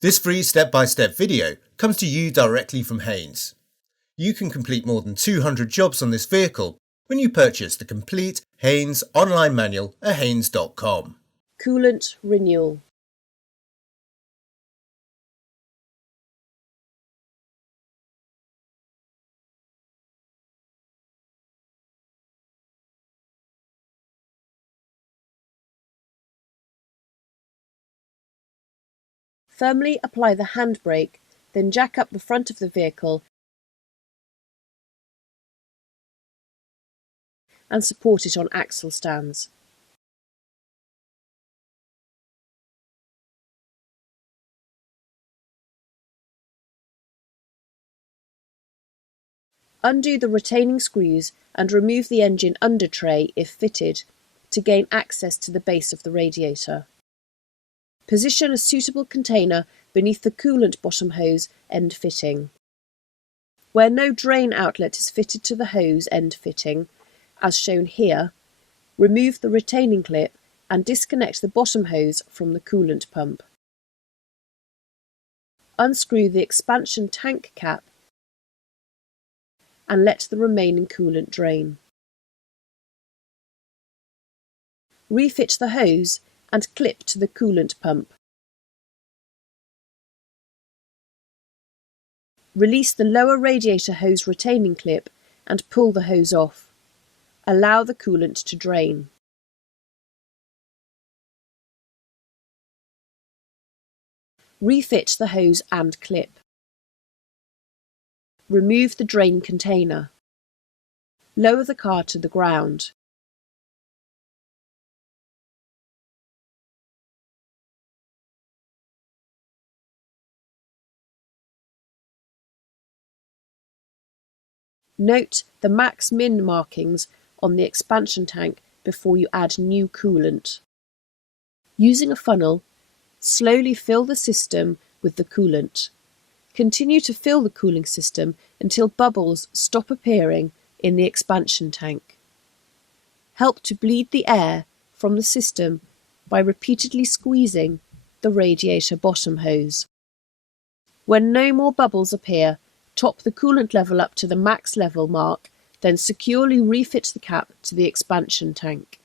This free step-by-step video comes to you directly from Haynes. You can complete more than 200 jobs on this vehicle when you purchase the complete Haynes online manual at haynes.com. Coolant renewal. Firmly apply the handbrake, then jack up the front of the vehicle and support it on axle stands. Undo the retaining screws and remove the engine under tray if fitted to gain access to the base of the radiator. Position a suitable container beneath the coolant bottom hose end fitting. Where no drain outlet is fitted to the hose end fitting, as shown here, remove the retaining clip and disconnect the bottom hose from the coolant pump. Unscrew the expansion tank cap and let the remaining coolant drain. Refit the hose and clip to the coolant pump. Release the lower radiator hose retaining clip and pull the hose off. Allow the coolant to drain. Refit the hose and clip. Remove the drain container. Lower the car to the ground. Note the max-min markings on the expansion tank before you add new coolant. Using a funnel, slowly fill the system with the coolant. Continue to fill the cooling system until bubbles stop appearing in the expansion tank. Help to bleed the air from the system by repeatedly squeezing the radiator bottom hose. When no more bubbles appear, top the coolant level up to the max level mark, then securely refit the cap to the expansion tank.